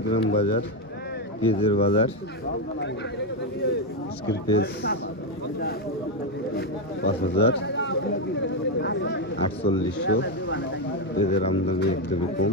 গ্রাম বাজার পেঁয়াজের বাজার আজকের পেঁয়াজ পাঁচ হাজার আটচল্লিশশো। পেঁয়াজের আমদানি একদমই কম।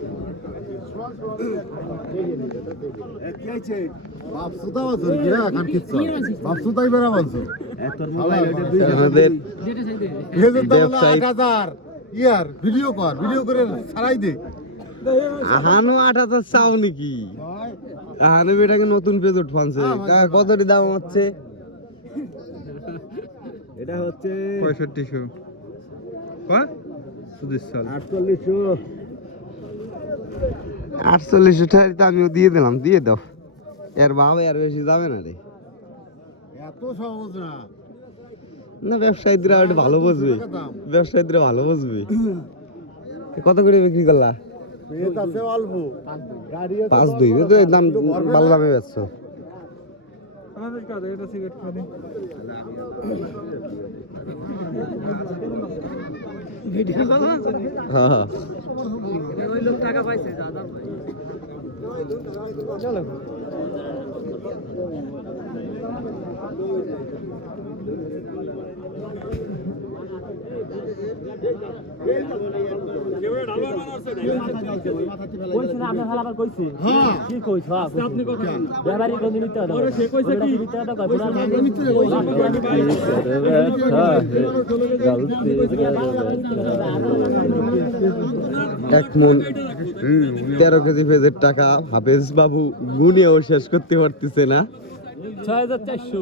ইয়ার ভিডিও কর ভিডিও করে ছাড়াই দে আহানো আট হাজার চাও নাকি? আহানো বেটাকে নতুন পেজ উঠফানছে কতটি দাম হচ্ছে? এটা হচ্ছে পঁয়ষট্টিশো। আটচল্লিশশো। আটচল্লিশশো টাকা আমিও দিয়ে দিলাম দিয়ে দাও। এর বাবা আর বেশি যাবে না রে। এত সহজ না। না ব্যবসায়ীরা একটু ভালো বুঝবে। দাম ব্যবসায়ীরা ভালো বুঝবে। কত করে বিক্রি করলা? পাঁচ দুই তো এর দাম ভালো দামে বেচছ। আমাদের কাছে এটা সিগারেট খালি হ্যাঁ। হ্যাঁ পাইছে না ভাই হালাবার এক মন তেরো কেজি পেঁয়াজের টাকা হাফেজ বাবু গুনিয়েও শেষ করতে পারতেছে না। ছয় হাজার চারশো।